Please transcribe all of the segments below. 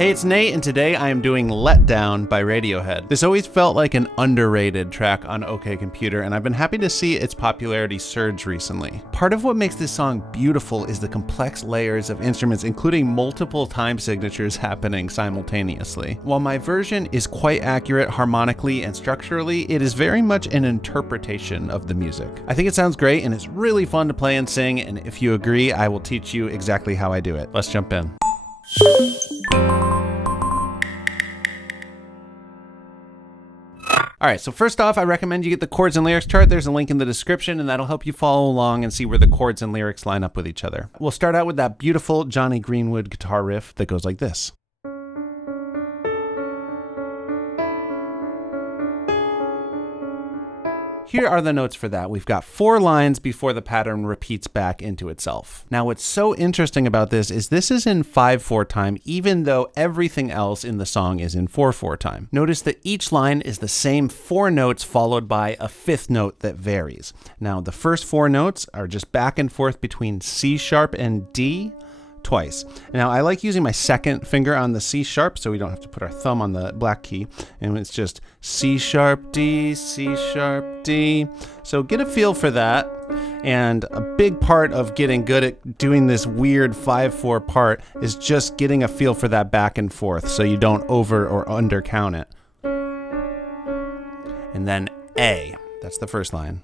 Hey, it's Nate, and today I am doing Let Down by Radiohead. This always felt like an underrated track on OK Computer, and I've been happy to see its popularity surge recently. Part of what makes this song beautiful is the complex layers of instruments, including multiple time signatures happening simultaneously. While my version is quite accurate harmonically and structurally, it is very much an interpretation of the music. I think it sounds great, and it's really fun to play and sing, and if you agree, I will teach you exactly how I do it. Let's jump in. All right, so first off, I recommend you get the chords and lyrics chart. There's a link in the description, and that'll help you follow along and see where the chords and lyrics line up with each other. We'll start out with that beautiful Johnny Greenwood guitar riff that goes like this. Here are the notes for that. We've got 4 lines before the pattern repeats back into itself. Now, what's so interesting about this is in 5/4 time, even though everything else in the song is in 4/4 time. Notice that each line is the same 4 notes followed by a 5th note that varies. Now, the first 4 notes are just back and forth between C sharp and D twice. Now, I like using my second finger on the C sharp so we don't have to put our thumb on the black key, and it's just C sharp, D, C sharp, D. So get a feel for that. And a big part of getting good at doing this weird 5/4 part is just getting a feel for that back and forth so you don't over or under count it. And then A, that's the first line.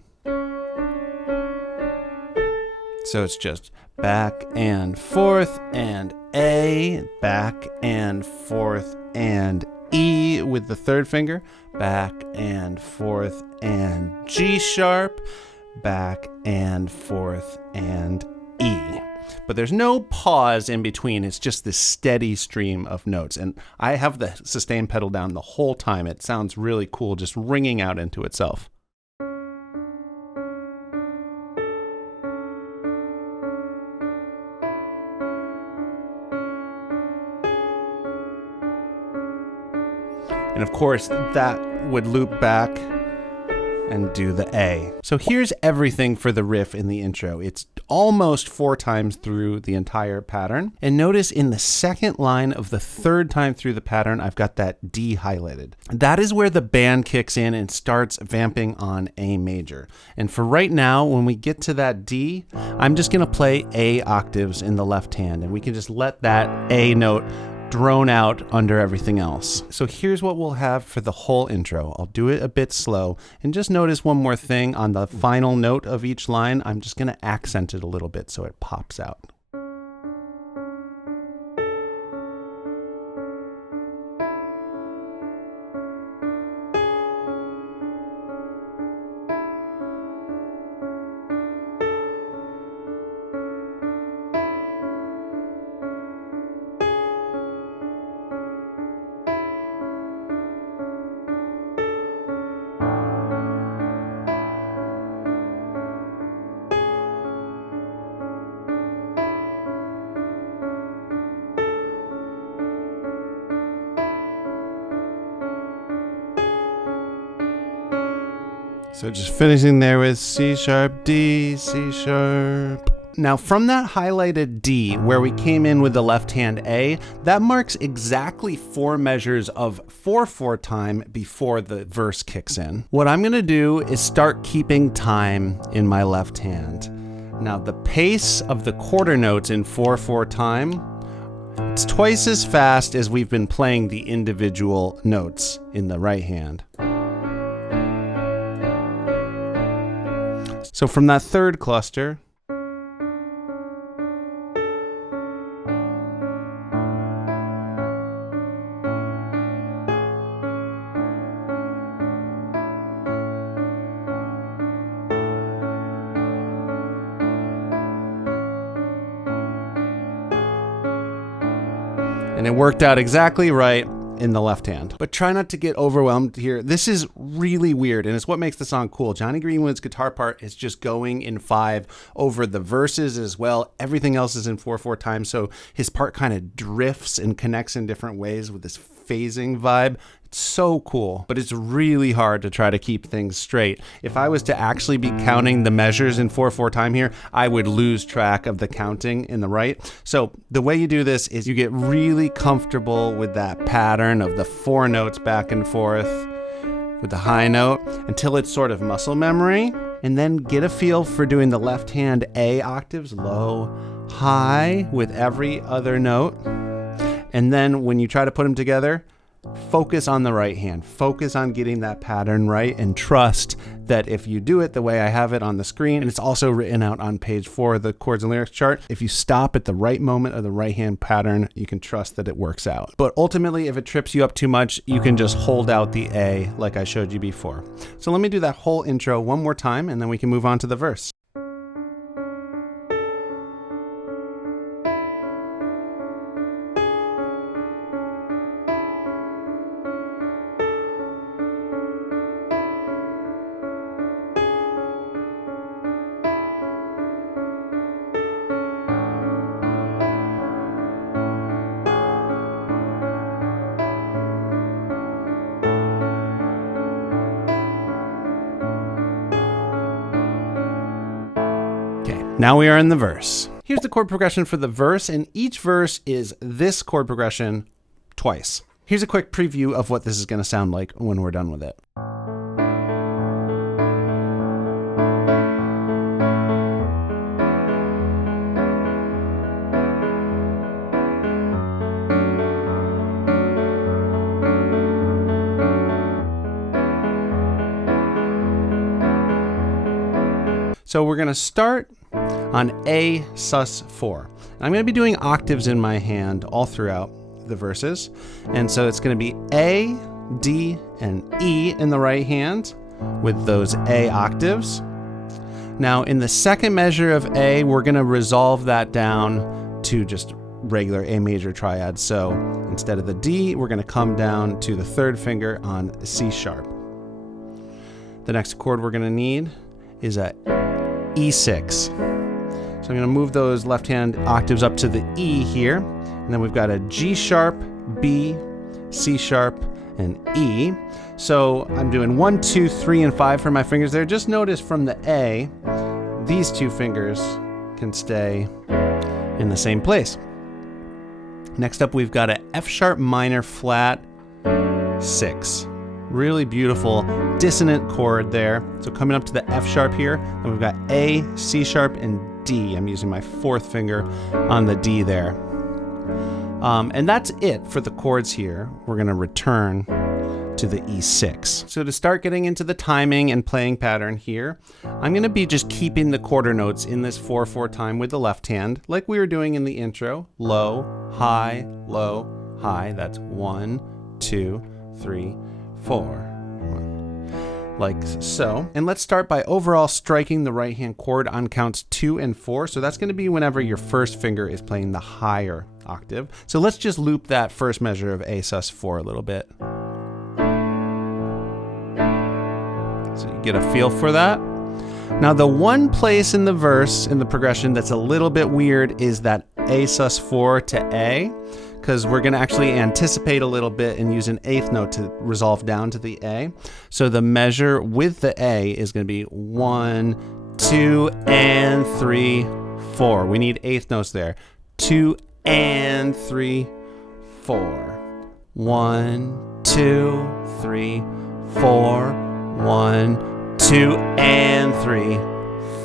So it's just back and forth and A, back and forth and E with the third finger, back and forth and G sharp, back and forth and E. But there's no pause in between. It's just this steady stream of notes. And I have the sustain pedal down the whole time. It sounds really cool, just ringing out into itself. And of course, that would loop back and do the A. So here's everything for the riff in the intro. It's almost 4 times through the entire pattern. And notice in the second line of the 3rd time through the pattern, I've got that D highlighted. That is where the band kicks in and starts vamping on A major. And for right now, when we get to that D, I'm just gonna play A octaves in the left hand, and we can just let that A note drone out under everything else. So here's what we'll have for the whole intro. I'll do it a bit slow, and just notice one more thing on the final note of each line. I'm just going to accent it a little bit so it pops out. So just finishing there with C sharp, D, C sharp. Now from that highlighted D, where we came in with the left hand A, that marks exactly 4 measures of 4/4 time before the verse kicks in. What I'm gonna do is start keeping time in my left hand. Now the pace of the quarter notes in 4/4 time, it's twice as fast as we've been playing the individual notes in the right hand. So from that 3rd cluster, And it worked out exactly right in the left hand. But try not to get overwhelmed here. This is really weird, and it's what makes the song cool. Johnny Greenwood's guitar part is just going in 5 over the verses as well. Everything else is in 4/4 time, so his part kind of drifts and connects in different ways with this phasing vibe. It's so cool, but it's really hard to try to keep things straight. If I was to actually be counting the measures in 4/4 time here, I would lose track of the counting in the right. So the way you do this is you get really comfortable with that pattern of the 4 notes back and forth with the high note until it's sort of muscle memory, and then get a feel for doing the left hand A octaves, low, high with every other note. And then when you try to put them together, focus on the right hand. Focus on getting that pattern right, and trust that if you do it the way I have it on the screen, and it's also written out on page 4 of the chords and lyrics chart, if you stop at the right moment of the right hand pattern, you can trust that it works out. But ultimately, if it trips you up too much, you can just hold out the A like I showed you before. So let me do that whole intro one more time, and then we can move on to the verse. Now we are in the verse. Here's the chord progression for the verse, and each verse is this chord progression twice. Here's a quick preview of what this is going to sound like when we're done with it. So we're going to start on A sus4. I'm going to be doing octaves in my hand all throughout the verses. And so it's going to be A, D, and E in the right hand with those A octaves. Now in the second measure of A, we're going to resolve that down to just regular A major triad. So instead of the D, we're going to come down to the third finger on C sharp. The next chord we're going to need is a E6. So I'm going to move those left hand octaves up to the E here. And then we've got a G sharp, B, C sharp, and E. So I'm doing 1, 2, 3, and 5 for my fingers there. Just notice from the A, these 2 fingers can stay in the same place. Next up, we've got a F sharp minor flat 6. Really beautiful dissonant chord there. So coming up to the F sharp here, and we've got A, C sharp, and D. I'm using my 4th finger on the D there. And that's it for the chords here. We're going to return to the E6. So to start getting into the timing and playing pattern here, I'm going to be just keeping the quarter notes in this 4/4 time with the left hand, like we were doing in the intro. Low, high, low, high. That's 1, 2, 3, 4. Like so. And let's start by overall striking the right hand chord on counts 2 and 4. So that's going to be whenever your first finger is playing the higher octave. So let's just loop that first measure of A sus4 a little bit. So you get a feel for that. Now the one place in the verse, in the progression, that's a little bit weird is that A sus4 to A, because we're going to actually anticipate a little bit and use an 8th note to resolve down to the A. So the measure with the A is going to be 1, 2, and 3, 4. We need 8th notes there. 2 and 3, 4. 1, 2, 3, 4. 1, 2, and 3,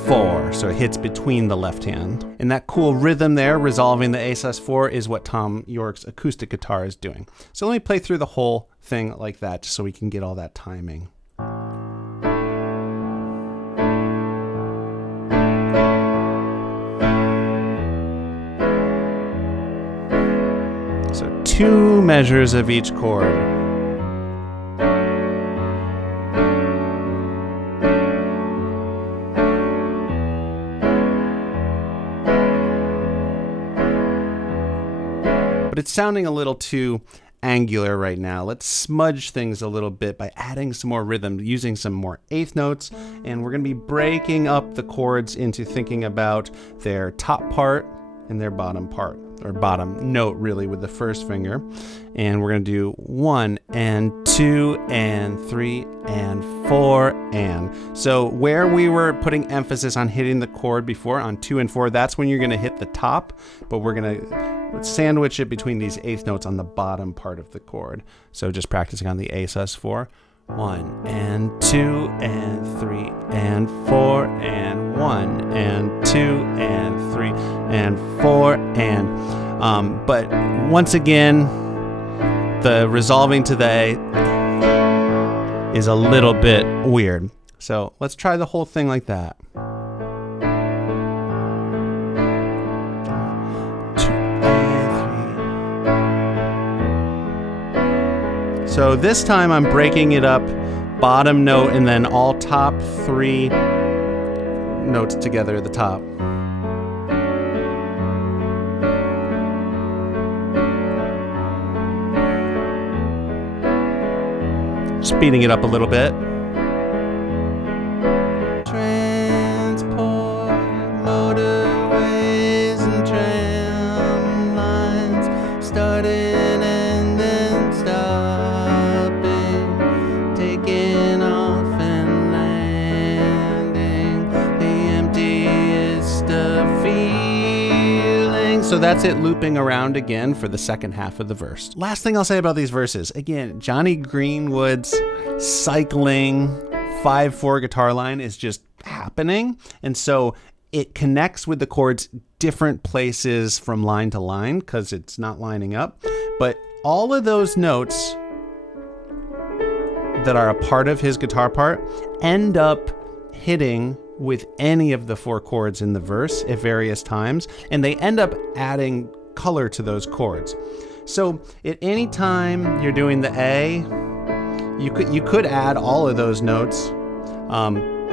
4. So it hits between the left hand. And that cool rhythm there, resolving the A sus4, is what Tom York's acoustic guitar is doing. So let me play through the whole thing like that, just so we can get all that timing. So 2 measures of each chord. but it's sounding a little too angular right now. Let's smudge things a little bit by adding some more rhythm, using some more eighth notes, and we're going to be breaking up the chords into thinking about their top part and their bottom part, or bottom note really, with the first finger. And we're going to do 1 and 2 and 3 and 4 and. So where we were putting emphasis on hitting the chord before on 2 and 4, that's when you're going to hit the top, but we're going to sandwich it between these eighth notes on the bottom part of the chord. So just practicing on the A sus4. 1 and 2 and 3 and 4 and 1 and 2 and 3 and 4 and. But once again, the resolving to the A is a little bit weird. So let's try the whole thing like that. 2 and 3. So this time I'm breaking it up, bottom note and then all top 3 notes together at the top. Speeding it up a little bit. Transport, motorways and tram lines, starting and then stopping, taking off and landing, the emptiest of feelings. So that's it, looping around again for the second half of the verse. Last thing I'll say about these verses, again, Johnny Greenwood's cycling 5/4 guitar line is just happening, and so it connects with the chords different places from line to line because it's not lining up, but all of those notes that are a part of his guitar part end up hitting with any of the 4 chords in the verse at various times, and they end up adding color to those chords. So at any time you're doing the A, you could add all of those notes.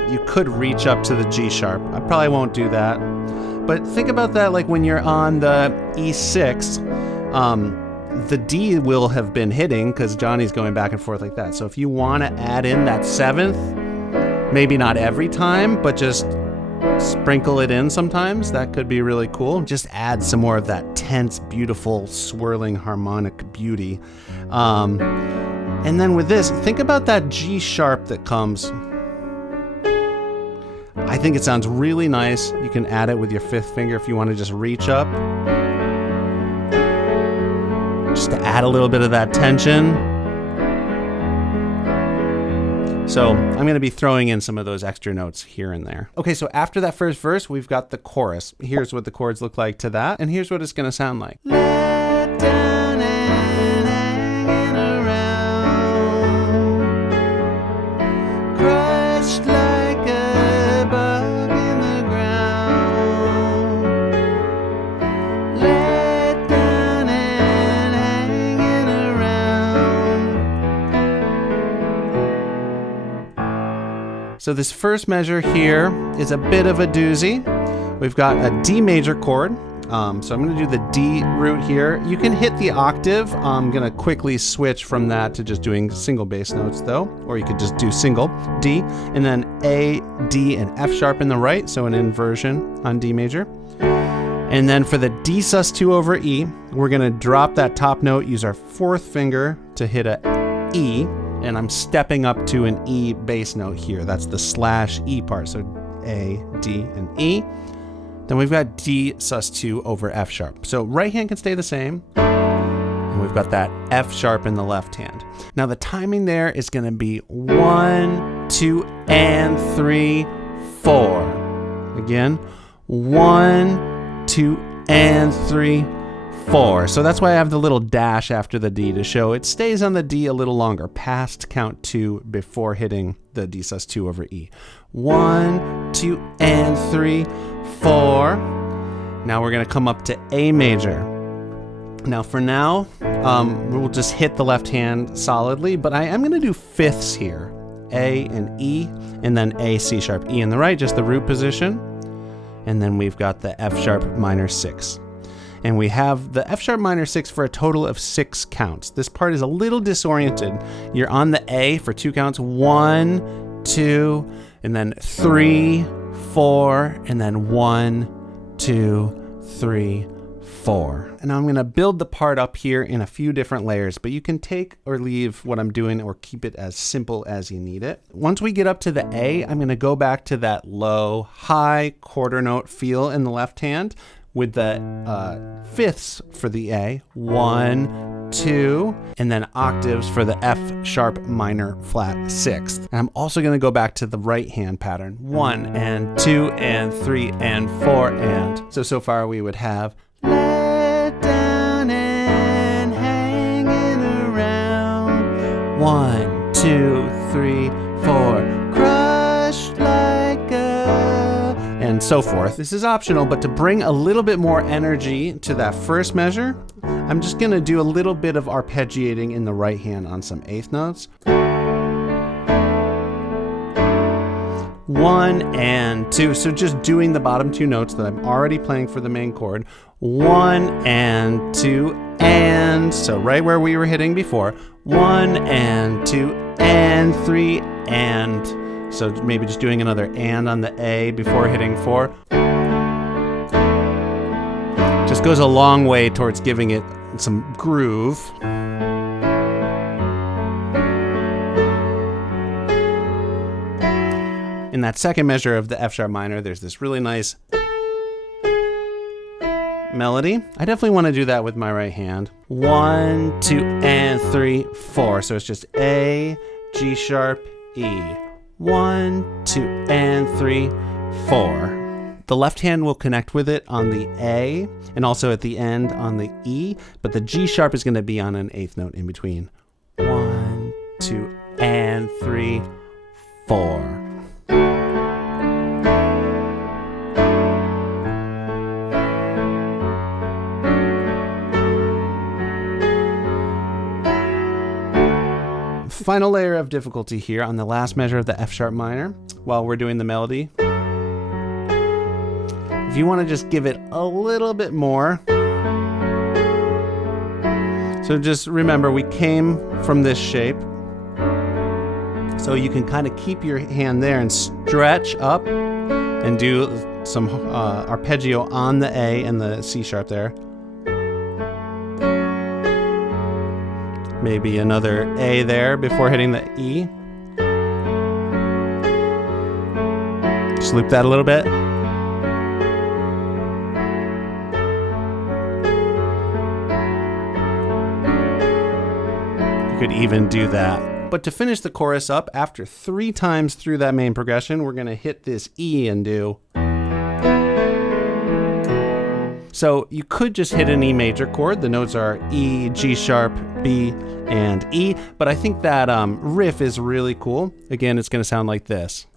You could reach up to the G sharp. I probably won't do that. But think about that like when you're on the E6, the D will have been hitting because Johnny's going back and forth like that. So if you want to add in that 7th, maybe not every time, but just sprinkle it in sometimes, that could be really cool. Just add some more of that tense, beautiful, swirling harmonic beauty. And then with this, think about that G sharp that comes. I think it sounds really nice. You can add it with your 5th finger if you want to just reach up. Just to add a little bit of that tension. So I'm going to be throwing in some of those extra notes here and there. Okay, so after that first verse, we've got the chorus. Here's what the chords look like to that, and here's what it's going to sound like. Let down and hanging around, crushed like a bug in the ground. Let down and hanging around. So this first measure here is a bit of a doozy. We've got a D major chord. So I'm going to do the D root here. You can hit the octave. I'm going to quickly switch from that to just doing single bass notes though, or you could just do single D and then A, D, and F sharp in the right, so an inversion on D major. And then for the D sus2 over E, we're going to drop that top note, use our 4th finger to hit a E, and I'm stepping up to an E bass note here. That's the /E part, so A, D, and E. Then we've got D sus2 over F sharp. So right hand can stay the same. And we've got that F sharp in the left hand. Now the timing there is going to be 1, 2, and 3, 4. Again, 1, 2, and 3, 4. So that's why I have the little dash after the D to show it stays on the D a little longer, past count 2 before hitting the D sus2 over E. 1, 2, and 3, 4. Now we're going to come up to A major. Now for now, we'll just hit the left hand solidly, but I am going to do 5ths here. A and E, and then A, C sharp, E in the right, just the root position. And then we've got the F sharp minor 6. and we have the F sharp minor 6 for a total of 6 counts. This part is a little disoriented. You're on the A for 2 counts, 1, 2, and then 3, 4, and then 1, 2, 3, 4. And I'm going to build the part up here in a few different layers, but you can take or leave what I'm doing or keep it as simple as you need it. Once we get up to the A, I'm going to go back to that low, high quarter note feel in the left hand with the fifths for the A, 1, 2, and then octaves for the F sharp minor flat sixth. And I'm also going to go back to the right hand pattern, 1 and 2 and 3 and 4 and. So far we would have let down and hanging around, 1, 2, 3, 4, crushed like a, and so forth. This is optional, but to bring a little bit more energy to that first measure, I'm just gonna do a little bit of arpeggiating in the right hand on some eighth notes. 1 and 2, so just doing the bottom 2 notes that I'm already playing for the main chord. 1 and 2 and, so right where we were hitting before. 1 and 2 and 3 and, so maybe just doing another and on the A before hitting 4. Just goes a long way towards giving it some groove. In that second measure of the F sharp minor, there's this really nice melody. I definitely want to do that with my right hand. 1, 2, and 3, 4. So it's just A, G sharp, E. 1, 2, and 3, 4. The left hand will connect with it on the A and also at the end on the E, but the G sharp is going to be on an eighth note in between. 1, 2, and 3, 4. Final layer of difficulty here on the last measure of the F sharp minor while we're doing the melody. If you want to just give it a little bit more. So just remember, we came from this shape. So you can kind of keep your hand there and stretch up and do some arpeggio on the A and the C sharp there. Maybe another A there before hitting the E. Just loop that a little bit. You could even do that. But to finish the chorus up, after 3 times through that main progression, we're going to hit this E and do. So you could just hit an E major chord. The notes are E, G sharp, B, and E. But I think that riff is really cool. Again, it's going to sound like this.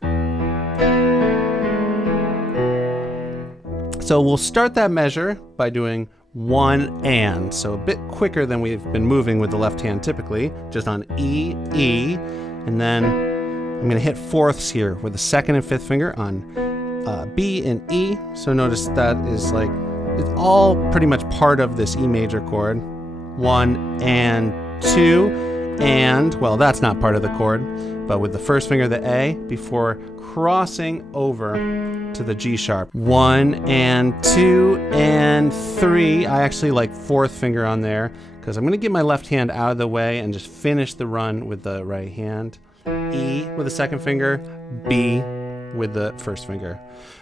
So we'll start that measure by doing 1 and. So a bit quicker than we've been moving with the left hand typically. Just on E, E. And then I'm going to hit fourths here with the second and fifth finger on B and E. So notice that is like, it's all pretty much part of this E major chord. 1 and 2 and, well, that's not part of the chord, but with the first finger, the A, before crossing over to the G sharp. 1 and 2 and 3. I actually like fourth finger on there because I'm going to get my left hand out of the way and just finish the run with the right hand. E with the second finger, B with the first finger.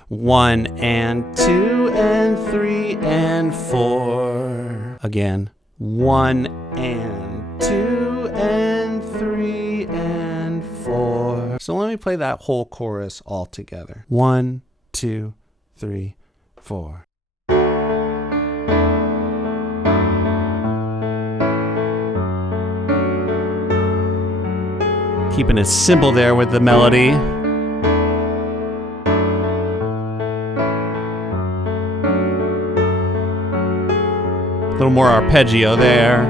1 and 2 and 3 and 4. Again, 1 and 2 and 3 and 4. So let me play that whole chorus all together. 1, 2, 3, 4. Keeping it simple there with the melody. A little more arpeggio there.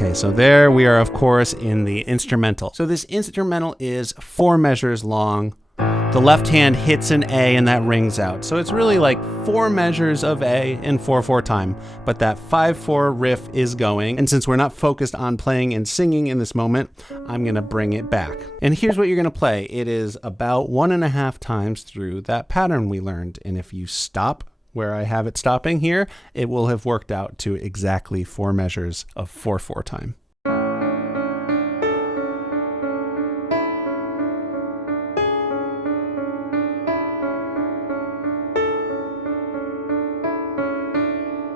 Okay, so there we are, of course, in the instrumental. So this instrumental is 4 measures long. The left hand hits an A and that rings out. So it's really like 4 measures of A in 4/4 time, but that 5/4 riff is going. And since we're not focused on playing and singing in this moment, I'm gonna bring it back. And here's what you're gonna play. It is about 1.5 times through that pattern we learned. And if you stop where I have it stopping here, it will have worked out to exactly 4 measures of 4/4 time.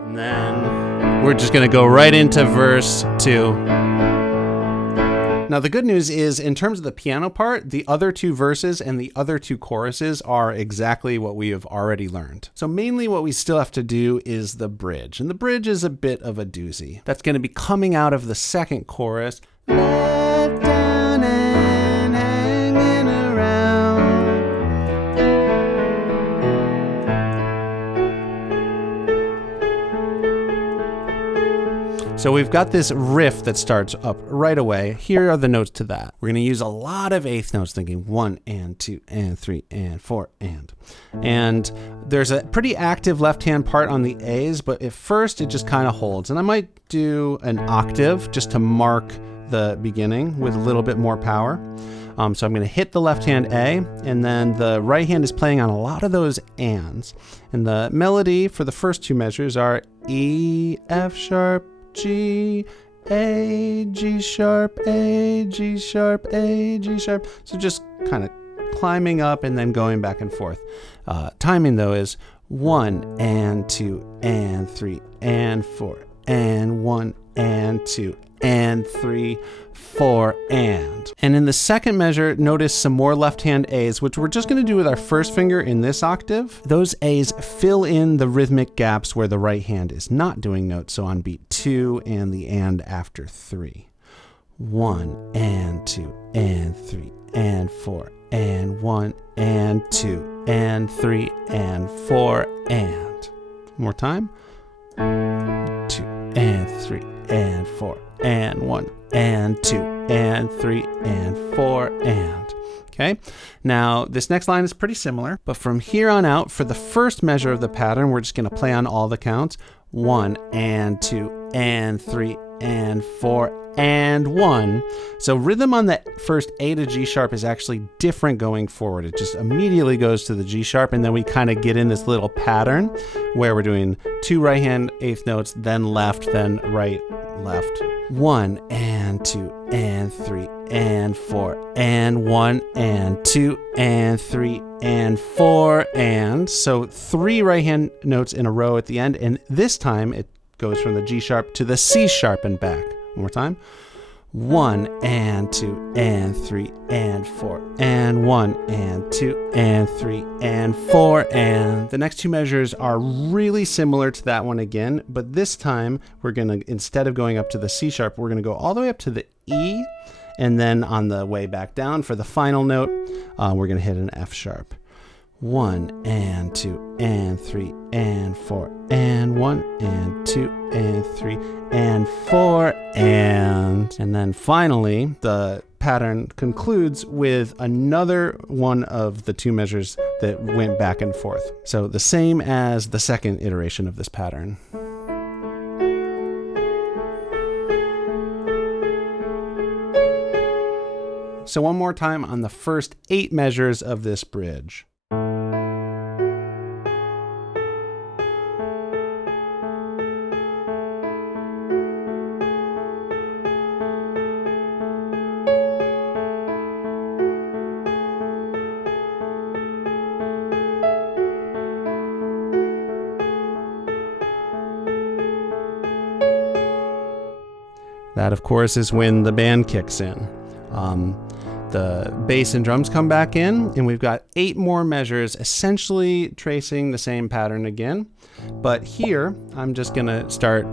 And then we're just going to go right into verse 2. Now, the good news is, in terms of the piano part, the other 2 verses and the other 2 choruses are exactly what we have already learned. So mainly what we still have to do is the bridge. And the bridge is a bit of a doozy. That's going to be coming out of the second chorus. Let down and hanging around. So we've got this riff that starts up right away. Here are the notes to that. We're going to use a lot of eighth notes, thinking 1 and 2 and 3 and 4 and. And there's a pretty active left-hand part on the A's, but at first it just kind of holds. And I might do an octave just to mark the beginning with a little bit more power. So I'm going to hit the left hand A, and then the right hand is playing on a lot of those ands. And the melody for the first 2 measures are E, F sharp, G, A, G sharp, A, G sharp, A, G sharp. So just kind of climbing up and then going back and forth. Timing though is 1 and 2 and 3 and 4 and 1 and 2 and 3, 4 and. And in the second measure, notice some more left-hand A's, which we're just going to do with our first finger in this octave. Those A's fill in the rhythmic gaps where the right hand is not doing notes. So on beat 2 and the and after 3. 1 and 2 and 3 and 4 and 1 and 2 and 3 and 4 and. More time. 2 and 3 and 4 and 1 and 2 and 3 and 4 and. Okay, now this next line is pretty similar, but from here on out, for the first measure of the pattern, we're just going to play on all the counts. 1 and 2 and 3 and 4 and 1. So rhythm on the first A to G sharp is actually different going forward. It just immediately goes to the G sharp, and then we kind of get in this little pattern where we're doing 2 right hand eighth notes, then left, then right, left. 1 and 2 and 3 and 4 and 1 and 2 and 3 and 4 and. So 3 right hand notes in a row at the end, and this time it goes from the G sharp to the C sharp and back. One more time. 1 and 2 and 3 and 4 and 1 and 2 and 3 and 4 and. The next 2 measures are really similar to that one again, but this time we're going to, instead of going up to the C sharp, we're going to go all the way up to the E, and then on the way back down for the final note, we're going to hit an F sharp. 1 and 2 and 3 and 4 and 1 and 2 and 3 and 4 and then finally the pattern concludes with another one of the 2 measures that went back and forth. So the same as the second iteration of this pattern. So one more time on the first 8 measures of this bridge. That, of course, is when the band kicks in. The bass and drums come back in, and we've got 8 more measures, essentially tracing the same pattern again. But here, I'm just going to start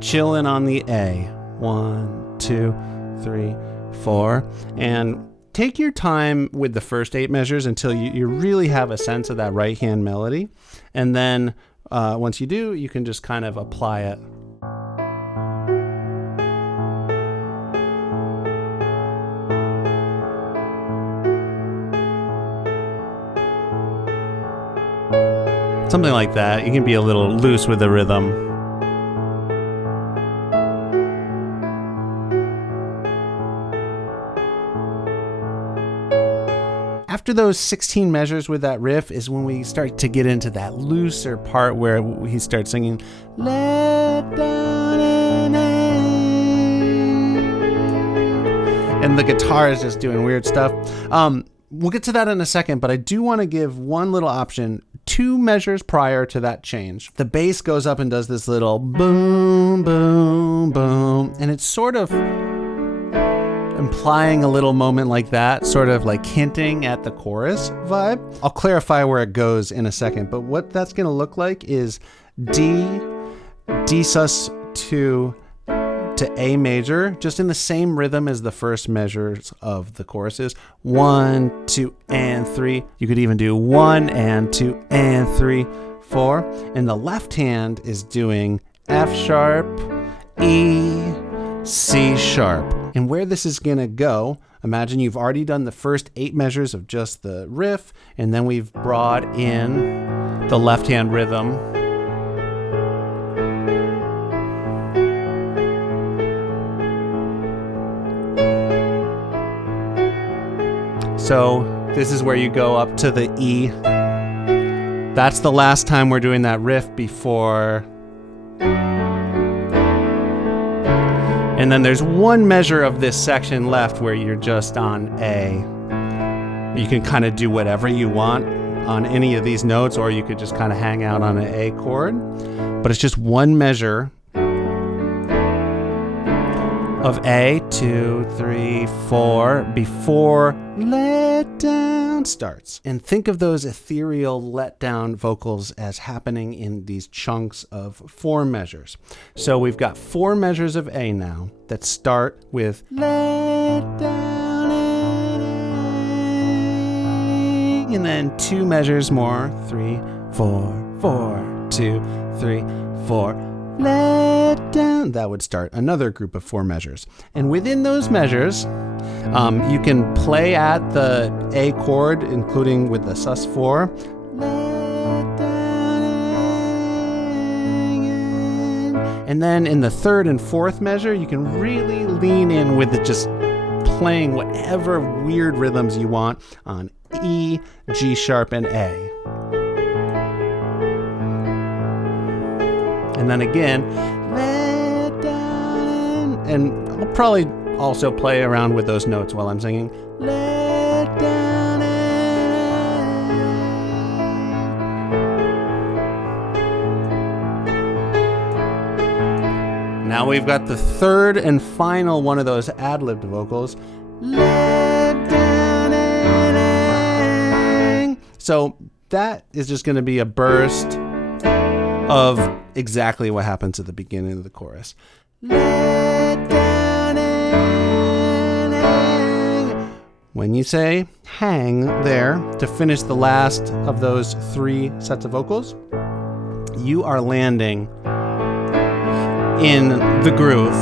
chilling on the A. 1, 2, 3, 4. And take your time with the first 8 measures until you really have a sense of that right hand melody. And then once you do, you can just kind of apply it. Something like that. You can be a little loose with the rhythm. After those 16 measures with that riff is when we start to get into that looser part where he starts singing, let down an hang. And the guitar is just doing weird stuff. We'll get to that in a second, but I do want to give one little option. 2 measures prior to that change, the bass goes up and does this little boom, boom, boom, and it's sort of implying a little moment like that, sort of like hinting at the chorus vibe. I'll clarify where it goes in a second, but what that's going to look like is D sus 2 to A major, just in the same rhythm as the first measures of the choruses. 1, 2, and 3. You could even do 1 and 2 and 3, 4. And the left hand is doing F sharp, E, C sharp. And where this is going to go, imagine you've already done the first 8 measures of just the riff, and then we've brought in the left hand rhythm. So this is where you go up to the E. That's the last time we're doing that riff before. And then there's one measure of this section left where you're just on A. You can kind of do whatever you want on any of these notes, or you could just kind of hang out on an A chord. But it's just one measure of A, 2, 3, 4, before let down starts. And think of those ethereal let down vocals as happening in these chunks of 4 measures. So we've got 4 measures of A now that start with let down and then 2 measures more, 3, 4, 4, 2, 3, 4. Let down. That would start another group of 4 measures. And within those measures, you can play at the A chord, including with the sus4. Let down. And then in the 3rd and 4th measure, you can really lean in with it, just playing whatever weird rhythms you want on E, G sharp, and A. And then again, let down, and I'll probably also play around with those notes while I'm singing. Let down. Now we've got the 3rd and final one of those ad-libbed vocals. Let down. So that is just going to be a burst of exactly what happens at the beginning of the chorus. Let down and hang. When you say hang there to finish the last of those 3 sets of vocals, you are landing in the groove.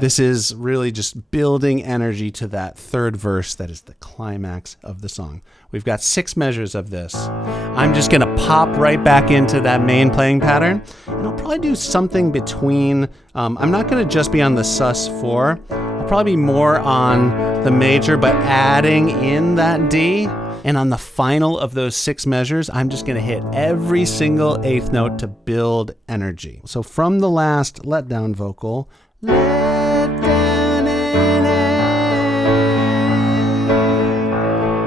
This is really just building energy to that 3rd verse that is the climax of the song. We've got 6 measures of this. I'm just going to pop right back into that main playing pattern, and I'll probably do something between. I'm not going to just be on the sus4. I'll probably be more on the major, but adding in that D. And on the final of those 6 measures, I'm just going to hit every single 8th note to build energy. So from the last letdown vocal, let down and hang.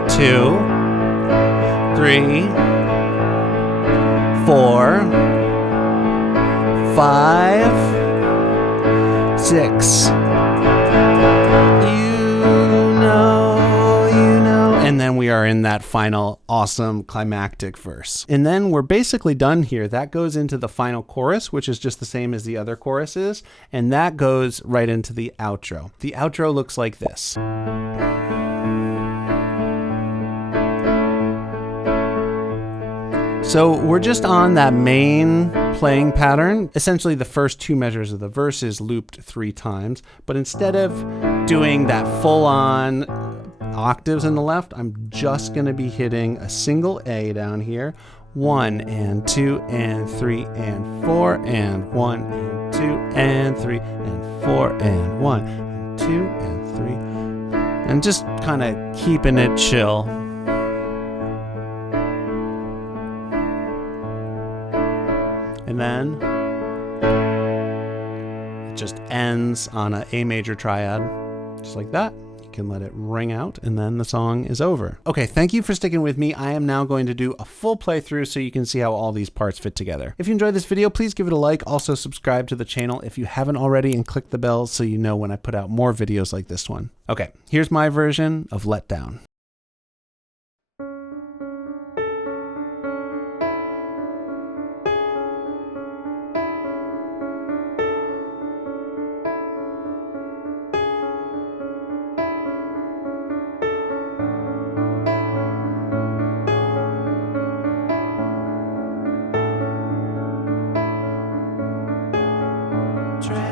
2, 3, 4, 5, 6. And then we are in that final awesome climactic verse. And then we're basically done here. That goes into the final chorus, which is just the same as the other choruses. And that goes right into the outro. The outro looks like this. So we're just on that main playing pattern. Essentially the first 2 measures of the verse is looped 3 times, but instead of doing that full-on octaves in the left, I'm just going to be hitting a single A down here, 1 and 2 and 3 and 4 and 1 and 2 and 3 and 4 and 1 and 2 and 3, and just kind of keeping it chill. And then it just ends on an A major triad, just like that. You can let it ring out, and then the song is over. Okay, thank you for sticking with me. I am now going to do a full playthrough so you can see how all these parts fit together. If you enjoyed this video, please give it a like. Also subscribe to the channel if you haven't already, and click the bell so you know when I put out more videos like this one. Okay, here's my version of Let Down. Try